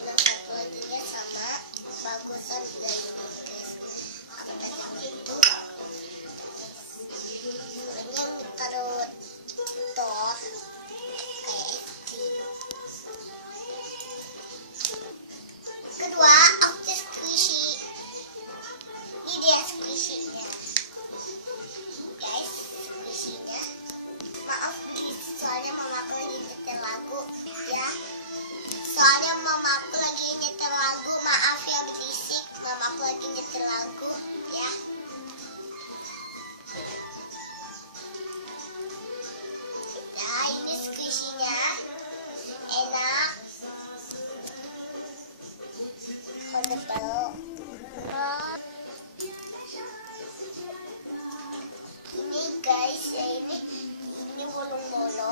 dan yang satu laginya sama bagusan dari guys. Aku tadi gitu soalnya taruh toh kayak itu. Kedua aku tes squishy. Ini dia squishy-nya guys, squishy-nya. Maaf guys, soalnya mama aku lagi nyetel lagu ya. Soalnya mama aku lagi nyetel lagu, maaf ya berisik. Mama aku lagi nyetel lagu ya. Ya ini squishy-nya enak. Kode peluk. Ini guys ya, ini bolong-bolong.